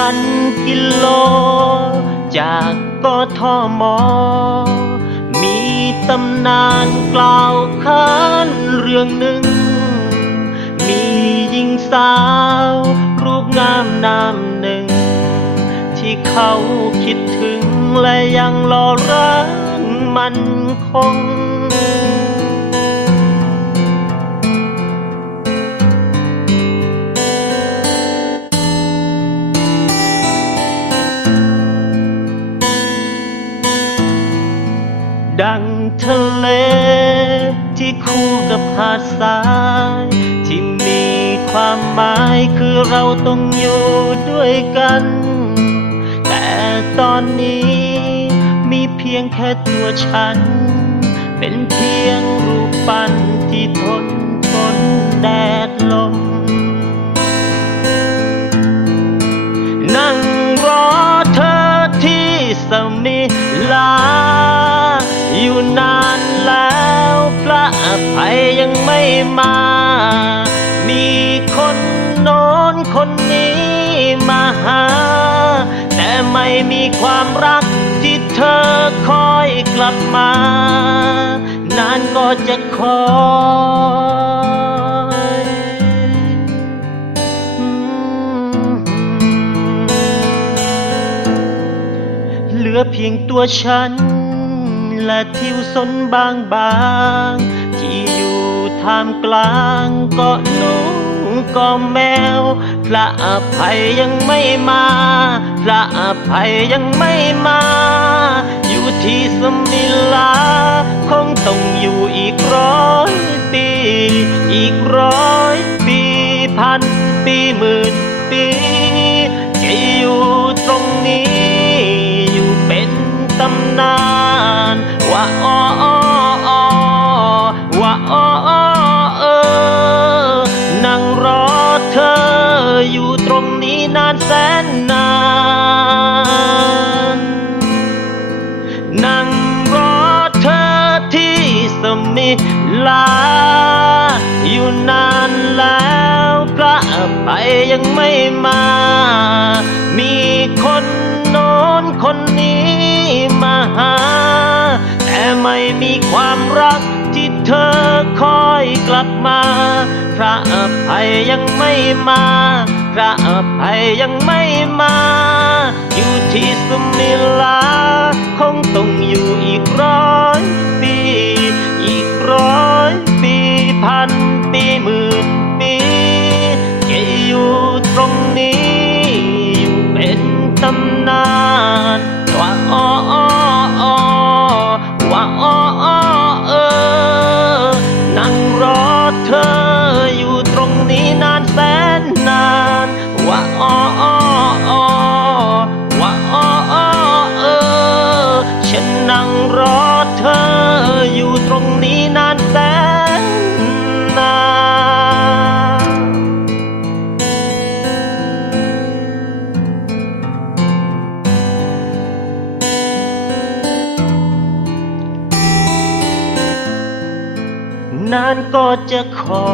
พันกิโล จากกทม มีตำนานกล่าวขานเรื่องหนึ่ง มีหญิงสาว รูปงามนามหนึ่ง ที่เขาคิดถึงและยังรอรักมันคง คู่กับหาดทราย ที่มีความหมายคือเราต้องอยู่ด้วยกัน แต่ตอนนี้มีเพียงแค่ตัวฉัน เป็นเพียงรูปปั้นที่ท ม่มา มีคนโน้นคนนี้มาหา แต่ไม่มีความรักที่เธอคอยกลับมา นานก็จะคอยเหลือเพียงตัวฉันและทิวสนบางบาง ที่อยู่ท่ามกลางเกาะหนูเก็แมว พระอภัยยังไม่มา พระอภัยยังไม่มา อยู่ที่สมิลา คงต้องอยู่อีกร้อยปี อีกร้อยปี พันปีหมื่นปีจะอยู่ตรงนี้ อยู่เป็นตำนาน ว่าอ้อานแสนนาน นั่งรอเธอที่สมิลา อยู่นานแล้วพระอภัยยังไม่มา มีคนโน้นคนนี้มาหา แต่ไม่มีความรักที่เธอคอยกลับมา พระอภัยยังไม่มา พระอภัยยังไม่มา อยู่ที่สุมิลา คงต้องอยู่อี นานก็จะขอ